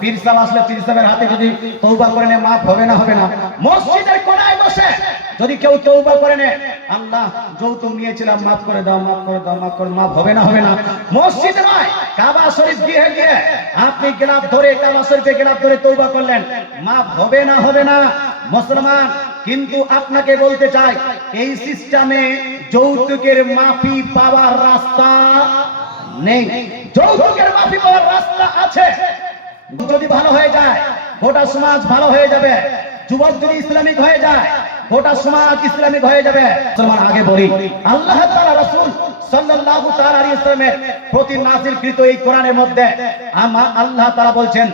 পীর সাহেব আসলে পীর সাহেবের হাতে যদি তওবা করে নেয় মাফ হবে না? হবে না। মসজিদের কোণায় বসে যদি কেউ তওবা করে নেয়, আল্লাহ যৌতুক নিয়েছিলাম মাফ করে দাও, মাফ করে দাও, মাফ করে, মাফ হবে না? হবে না। মসজিদ নয়, কাবা শরীফ গিয়ে গিয়ে আপনি গিলাফ ধরে, কাবা শরীফে গিলাফ ধরে তওবা করলেন, মাফ হবে না? হবে না। মুসলমান, কিন্তু আপনাকে বলতে চাই, এই সিস্টেমে যৌতুকের মাফি পাওয়ার রাস্তা নেই। যৌতুকের মাফি পাওয়ার রাস্তা আছে। যদি ভালো হয়ে যায় গোটা সমাজ ভালো হয়ে যাবে। যুবক যদি ইসলামিক হয়ে যায় গোটা সমাজ ইসলামিক হয়ে যাবে। মুসলমান, আগে বলি, আল্লাহ তাআলা রাসূল সাল্লাল্লাহু তাআলা আলাইহি ওয়াসাল্লামের প্রতি নাযিলকৃত এই কোরআনের মধ্যে আল্লাহ তাআলা বলছেন,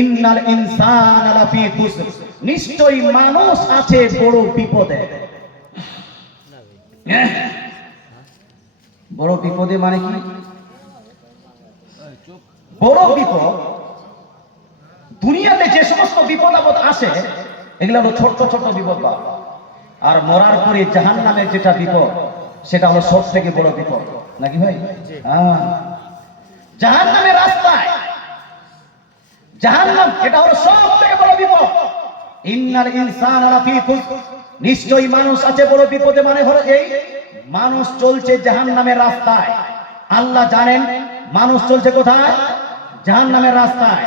ইন্নাল ইনসানা লাফি খুসর, নিশ্চয়ই মানুষ আছে বড় বিপদে। বড় বিপদে মানে কি? বড় বিপদ, দুনিয়াতে যে সমস্ত বিপদ আপদ আসে এগুলো হলো ছোট ছোট বিপদ, আর মরার পরে জাহান্নামের যেটা বিপদ সেটা হলো সব থেকে বড় বিপদ, নাকি ভাই? জাহান্নামের রাস্তায় জাহান্নাম, এটা হলো সব থেকে বড় বিপদ। ইন্নাল ইনসানা লাফি খুসর, নিশ্চয়ই মানুষ আছে বড় বিপদে, মানে হলো এই মানুষ চলছে জাহান্নামের রাস্তায়। আল্লাহ জানেন মানুষ চলছে কোথায়? জাহান্নামের রাস্তায়।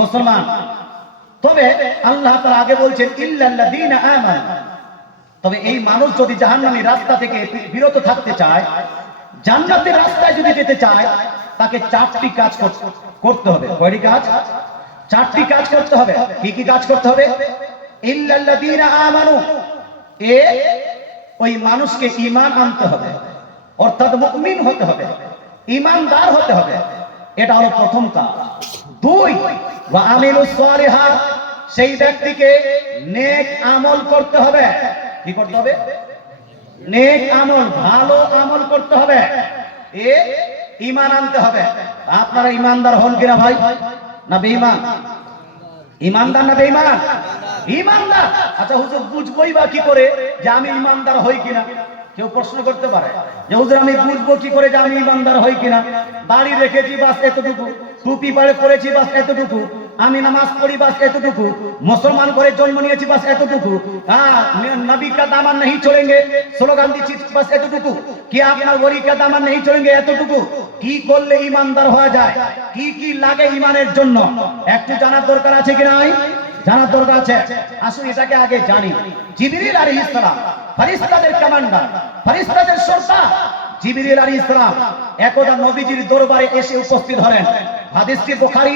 মুসলমান, তবে আল্লাহ তাআলা আগে বলছেন ইল্লাল্লাযীনা আমানু, তবে এই মানুষ যদি জাহান্নামের রাস্তা থেকে বিরত থাকতে চায়, জান্নাতের রাস্তায় যদি যেতে চায়, তাকে চারটি কাজ করতে হবে। কয়টি কাজ? চারটি কাজ করতে হবে। কি কি কাজ করতে হবে? ইল্লাল্লাযীনা আমানু, ওই মানুষকে ঈমান আনতে হবে, অর্থাৎ মুমিন হতে হবে, ঈমানদার হতে হবে। এটা হলো প্রথম কাজ। দুই, ওয়া আমিলুস সালিহাত, সেই ব্যক্তিকে নেক আমল করতে হবে। কি করতে হবে? নেক আমল, ভালো আমল করতে হবে। ঈমান আনতে হবে। আপনারা ঈমানদার হন কিনা ভাই? না বেঈমান? ঈমানদার না বেঈমান? ঈমানদার। আচ্ছা হুজুর, বুঝবই বা কি করে যে আমি ঈমানদার হই কিনা? কেউ প্রশ্ন করতে পারে যে হুজুর আমি বুঝবো কি করে যে আমি ঈমানদার হই কিনা? দাড়ি রেখেছি বাস এতটুকু, টুপি পরেছি বাস এতটুকু, আমি নামাজ পড়ি বাস এতটুকু, মুসলমান করে জন্ম নিয়েছি বাস এতটুকু, নবী কা দামান नहीं छोड़ेंगे স্লোগান দিচ্ছি বাস এতটুকু, কি আপনার ওলি কা দামান नहीं छोड़ेंगे এতটুকু। কি করলে ঈমানদার হওয়া যায়? কি কি লাগে ঈমানের জন্য একটু জানার দরকার আছে কি নাই? জানার দরকার আছে। আসুন এটাকে আগে জানি। জিবরিল আলাইহিস সালাম, ফেরেশতাদের কমান্ডার, ফেরেশতাদের সর্দার জিবরিল আলাইহিস সালাম একদা নবীজির দরবারে এসে উপস্থিত হলেন। হাদিসটি বুখারী,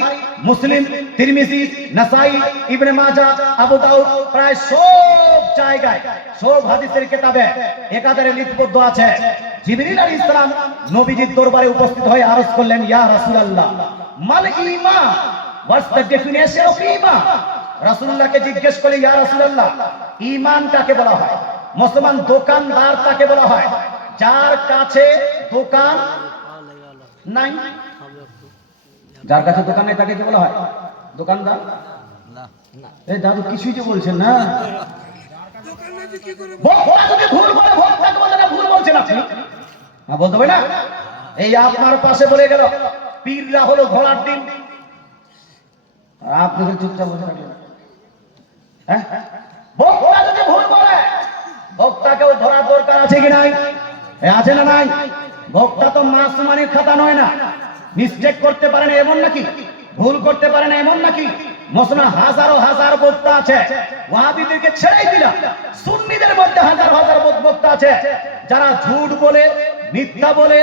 মুসলিম, তিরমিজি, নাসাই, ইবনে মাজাহ, আবু দাউদ, প্রায় সব জায়গায়, সব হাদিসের কিতাবে একাধারে লিপিবদ্ধ আছে। জিবরিল আলাইহিস সালাম নবীজির দরবারে উপস্থিত হয়ে আরজ করলেন, ইয়া রাসূলুল্লাহ, মাল ঈমান, হোয়াটস দ্য ডেফিনিশন অফ ঈমান? রাসূলুল্লাহকে জিজ্ঞেস করলে, ইয়া রাসূলুল্লাহ, ঈমান কাকে বলা হয়? মুসলমান দোকানদার তাকে বলা হয় যার কাছে দোকান নাই। যার কাছে দোকান নেই তাকে কি বলা হয়? দোকানদার না। এই দাদু কিছুই যে বলছেন না। বক্তা যদি ভুল বলে বক্তাকে বলে না ভুল বলছেন আপনি, বলতে হবে না। এই আপনার পাশে বলে গেল পীররা হলো ঘোড়ার ডিম, আপনি চুপচাপ বসে থাকলেন। হ্যাঁ, বক্তা যদি ভুল বলে বক্তাকেও ধরার দরকার আছে কি নাই? আছে না নাই? বক্তা তো মাসুমানির খাতা নয় না, মিস্টেক করতে পারে না এমন নাকি? ভুল করতে পারে না এমন নাকি? মুসলমান হাজারো হাজার বক্তা আছে, ওয়াহাবিদেরকে ছেড়েই দিলাম, সুন্নিদের মধ্যে হাজার হাজার বক্তা আছে যারা ঝুট বলে, মিথ্যা বলে,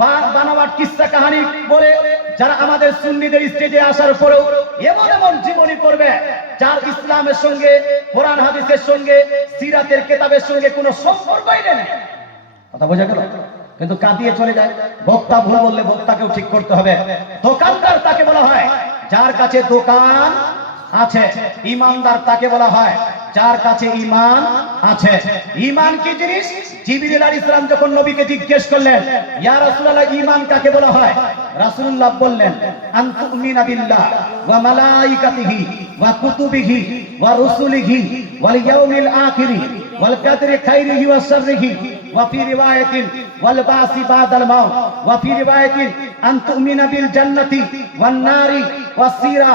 বানাওয়াট কিস্সা কাহিনী বলে, যারা আমাদের সুন্নিদের স্টেজে আসার পরেও এমন এমন জীবনী করবে যার ইসলামের সঙ্গে, কোরআন হাদিসের সঙ্গে, সিরাতের কিতাবের সঙ্গে কোনো সম্পর্কই নেই। কথা বোঝা গেল? কিন্তু কাঁদিয়ে চলে যায়। বক্তা ভুল বললে বক্তাকেও ঠিক করতে হবে। দোকানদার তাকে বলা হয় যার কাছে দোকান আছে। ঈমানদার তাকে বলা হয় যার কাছে ঈমান আছে। ঈমান কি জিনিস? জিবরিল আলাইহিস সালাম যখন নবীকে জিজ্ঞেস করলেন, ইয়া রাসূলুল্লাহ, ঈমান কাকে বলা হয়? রাসূলুল্লাহ বললেন, আন তুমিনা বিল্লাহ ওয়া মালাইকাতিহি ওয়া কুতুবিহি ওয়া রুসুলিহি ওয়াল ইয়াউমিল আখিরি ওয়াল কদরি খাইরিহি ওয়া শাররিহি ওয়া ফি রিওয়ায়াতিন ওয়াল বাসি বাদাল মাউত ওয়া ফি রিওয়ায়াতিন আন তুমিনা বিল জান্নাতি ওয়ান নারি ওয়া সিরা,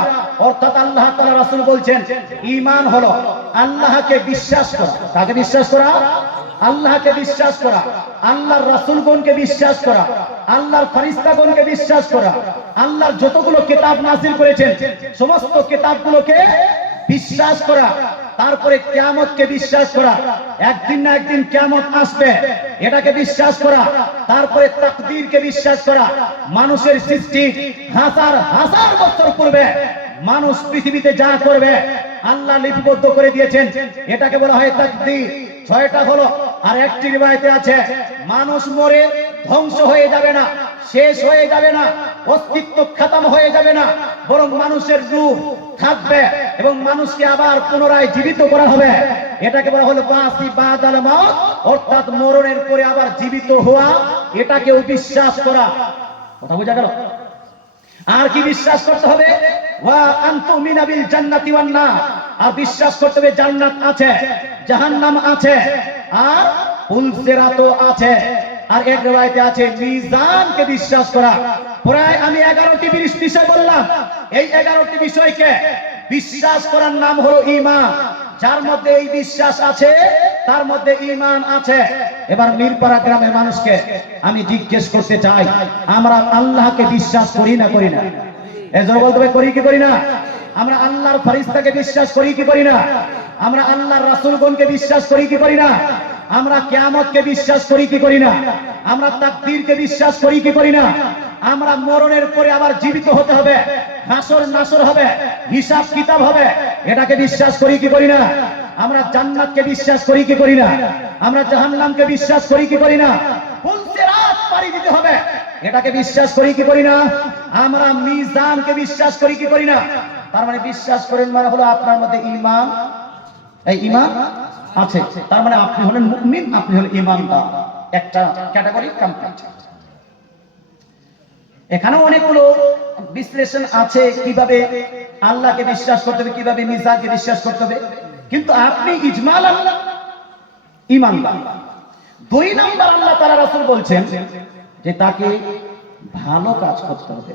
অর্থাৎ আল্লাহ তাআলা রাসূল বলছেন ঈমান হলো আল্লাহকে বিশ্বাস করা। কাকে বিশ্বাস করা? আল্লাহকে বিশ্বাস করা, আল্লাহর রাসূলগণকে বিশ্বাস করা, আল্লাহর ফেরেশতাগণকে বিশ্বাস করা, আল্লাহর যতগুলো কিতাব নাযিল করেছেন সমস্ত কিতাবগুলোকে বিশ্বাস করা, তারপরে কিয়ামতকে বিশ্বাস করা, একদিন না একদিন কিয়ামত আসবে এটাকে বিশ্বাস করা, তারপরে তাকদীরকে বিশ্বাস করা, মানুষের সৃষ্টি হাজার হাজার বছর পূর্বে মানুষ পৃথিবীতে যা করবে আল্লাহ লিপিবদ্ধ করে দিয়েছেন, এটাকে বলা হয় তাকদীর। ছয়টা হলো, আর একটি রিওয়ায়াতে আছে মানুষ মরে ধ্বংস হয়ে যাবে না, শেষ হয়ে যাবে না, অস্তিত্ব খতম হয়ে যাবে না, বরং মানুষের রূহ থাকবে এবং মানুষকে আবার পুনরায় জীবিত করা হবে। এটাকে বলা হলো বাসি বাদাল মাউত, অর্থাৎ মরণের পরে আবার জীবিত হওয়া, এটাকেও বিশ্বাস করা। কথা বোঝা গেল? আর কি বিশ্বাস করতে হবে? ওয়া আনতুমিনা বিল জান্নাতি ওয়ান নার, আর বিশ্বাস করতে হবে জান্নাত আছে, জাহান্নাম আছে, আর পুলসিরাতও আছে। আর এক riwayate আছে মিজানকে বিশ্বাস করা। প্রায় আমি 11টি বিষয় বললাম, এই 11টি বিষয়কে বিশ্বাস করার নাম হলো ঈমান। যার মধ্যে এই বিশ্বাস আছে তার মধ্যে ঈমান আছে। এবার মিরপাড়া গ্রামের মানুষকে আমি জিজ্ঞেস করতে চাই, আমরা আল্লাহকে বিশ্বাস করি না করি না? এজন্য বলতে হবে করি কি করি না? আমরা আল্লাহর ফেরেশতাকে বিশ্বাস করি কি করি না? আমরা আল্লাহর রাসূলগণকে বিশ্বাস করি কি করি না? আমরা কিয়ামতকে বিশ্বাস করি কি করি না? আমরা তাকদীরকে বিশ্বাস করি কি করি না? আমরা মরণের পরে আবার জীবিত হতে হবে, হাসর নাসর হবে, হিসাব কিতাব হবে, এটাকে বিশ্বাস করি কি করি না? আমরা জান্নাতকে বিশ্বাস করি কি করি না? আমরা জাহান্নামকে বিশ্বাস করি কি করি না? পুলসিরাত পাড়ি দিতে হবে, এটাকে বিশ্বাস করি কি করি না? আমরা মিজানকে বিশ্বাস করি কি করি না? তার মানে বিশ্বাস করেন মানে হলো আপনার মধ্যে ঈমান, এই ঈমান আছে, তার মানে আপনি হলেন মুমিন, আপনি হলেন ঈমানদার। একটা ক্যাটাগরি কমপ্লিট। এখানে অনেকগুলো বিশ্লেষণ আছে কিভাবে আল্লাহকে বিশ্বাস করতে হবে, কিভাবে মিজানকে বিশ্বাস করতে হবে, কিন্তু আপনি ইজমালান ঈমানদার। 2 নাম্বার আল্লাহ তাআলা রাসূল বলছেন যে তাকে ভালো কাজ করতে হবে,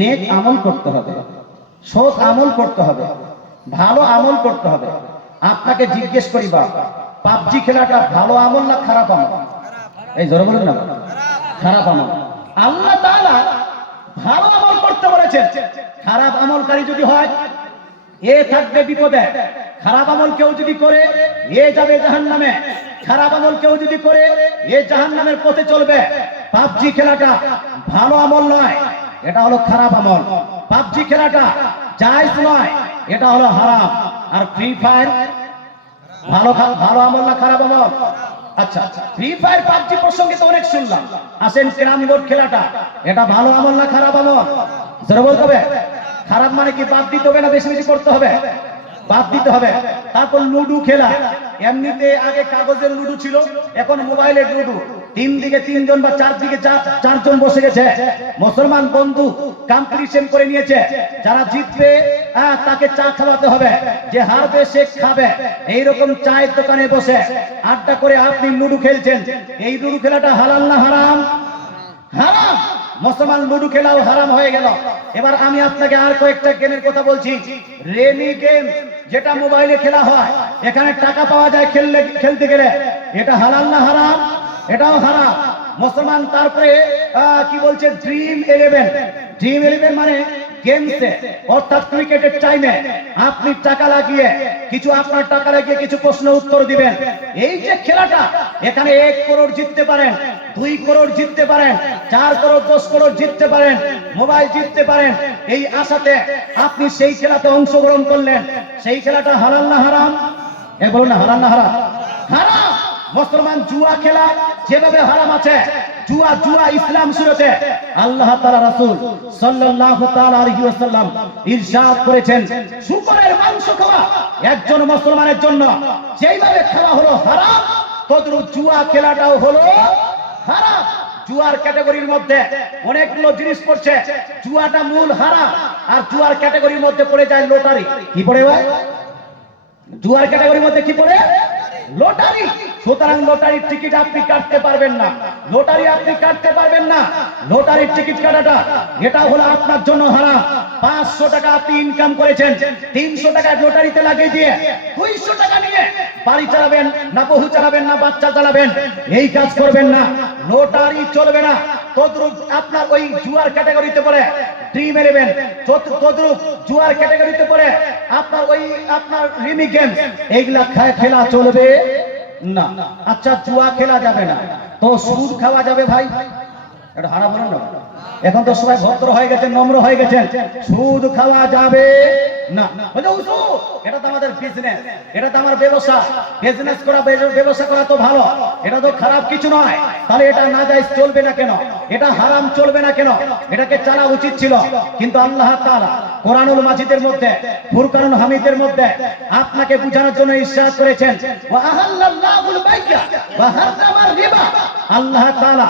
নেক আমল করতে হবে, সৎ আমল করতে হবে, ভালো আমল করতে হবে। আপনাকে জিজ্ঞেস করি, বা পাবজি খেলাটা ভালো আমল না খারাপ আমল? এই জোরে বলুন না, খারাপ আমল। আল্লাহ তাআলা ভালো আমল করতে বলেছেন। খারাপ আমলকারী যদি হয় এ থাকবে বিপদে। খারাপ আমল কেউ যদি করে এ যাবে জাহান্নামে। খারাপ আমল কেউ যদি করে এ জাহান্নামের পথে চলবে। পাবজি খেলাটা ভালো আমল নয়, এটা হলো খারাপ আমল। পাবজি খেলাটা জায়েজ নয়, এটা হলো হারাম। আর ফ্রি ফায়ার ভালো আমল না খারাপ আমল? আচ্ছা, ফ্রি ফায়ার পাবজি প্রসঙ্গে তো অনেক শুনলাম। আসেন ক্যারাম বোর্ড খেলাটা, এটা ভালো আমল না খারাপ আমল? জোরে বলতে হবে। খারাপ মানে কি বাদ দিতে হবে না বেশি বেশি করতে হবে? বাদ দিতে হবে। তারপর লুডু খেলা, এমনিতে আগে কাগজের লুডু ছিল, এখন মোবাইলের লুডু। 3 দিকে 3 জন বা 4 দিকে 4 জন বসে গেছে। মুসলমান বন্ধু কম্পিটিশন করে নিয়েছে, যারা জিতবে তাকে চা খাওয়াতে হবে, যে হারবে সে খাবে। এইরকম চায়ের দোকানে বসে আড্ডা করে আপনি লুডু খেলছেন, এই লুডু খেলাটা হালাল না হারাম? হারাম। মুসলমান লুডু খেলাও হারাম হয়ে গেল। এবার আমি আপনাকে আর কয়েকটা গেমের কথা বলছি। রেমি গেম, যেটা মোবাইলে খেলা হয়, এখানে টাকা পাওয়া যায় খেলতে গেলে, এটা হালাল না হারাম? এটাও হারাম। মুসলমান তারপরে কি বলছে, ড্রিম 11। ড্রিম 11 মানে গেমসে, অর্থাৎ ক্রিকেটের টাইমে আপনি টাকা লাগিয়ে আপনার টাকা লাগিয়ে কিছু প্রশ্ন উত্তর দিবেন। এই যে খেলাটা, এখানে 1 করোড় জিততে পারেন, 2 করোড় জিততে পারেন, 4 করোড় 10 করোড় জিততে পারেন, মোবাইল জিততে পারেন। এই আশাতে আপনি সেই খেলাতে অংশগ্রহণ করলেন। সেই খেলাটা হালাল না হারাম? বলুন না, হালাল না হারাম? হারাম। মুসলমান জুয়া খেলা যেভাবে হারাম আছে, জুয়া ইসলাম শুরুতে আল্লাহ তাআলা রাসূল সাল্লাল্লাহু তাআলা আলাইহি ওয়াসাল্লাম ইরশাদ করেছেন, শুকরের মাংস খাওয়া একজন মুসলমানের জন্য যেইভাবে খাওয়া হলো হারাম, তদ্রূপ জুয়া খেলাটাও হলো হারাম। জুয়ার ক্যাটাগরির মধ্যে অনেকগুলো জিনিস পড়ছে। জুয়াটা মূল হারাম, আর জুয়ার ক্যাটাগরির মধ্যে পড়ে যায় লটারি। কি পড়ে ভাই? জুয়ার ক্যাটাগরির মধ্যে কি পড়ে? লটারি। সুতরাং লটারির টিকিট আপনি কাটতে পারবেন না। লটারি আপনি কাটতে পারবেন না। লটারির টিকিট কাটাটা এটা হলো আপনার জন্য হারাম। 500 টাকা আপনি ইনকাম করেছেন, 300 টাকা লটারিতে লাগিয়ে দিয়ে 200 টাকা নিয়ে বাড়ি চালাবেন না, বহু চালাবেন না, বাচ্চা চালাবেন, এই কাজ করবেন না। লটারি চলবে না। তদ্রুপ আপনার ওই জুয়ার ক্যাটাগরিতে পড়ে ড্রিম ইলেভেন, তদ্রুপ জুয়ার ক্যাটাগরিতে পড়ে আপনার ওই আপনার রিমি গেম, এইগুলা খেলা চলবে না। আচ্ছা জুয়া খেলা যাবে না, তো সুদ খাওয়া যাবে ভাই? এটা হারা বলেন না। এখন তো সবাই ভদ্র হয়ে গেছেন, নম্র হয়ে গেছেন। সুদ খাওয়া যাবে না। এটা তো আমাদের বিজনেস, এটা তো আমার ব্যবসা। বিজনেস করা, ব্যবসা করা তো ভালো, এটা তো খারাপ কিছু নয়। তাহলে এটা না জায়েজ চলবে না কেন? এটা হারাম চলবে না কেন? এটাকে চালা উচিত ছিল। কিন্তু আল্লাহ তাআলা কোরআনুল মাজিদের মধ্যে, ফুরকানুল হামিদের মধ্যে আপনাকে বুঝানোর জন্য ইরশাদ করেছেন, ওয়া আহাল্লাল্লাহুল বাইয়া ওয়া হারামার রিবা। আল্লাহ তাআলা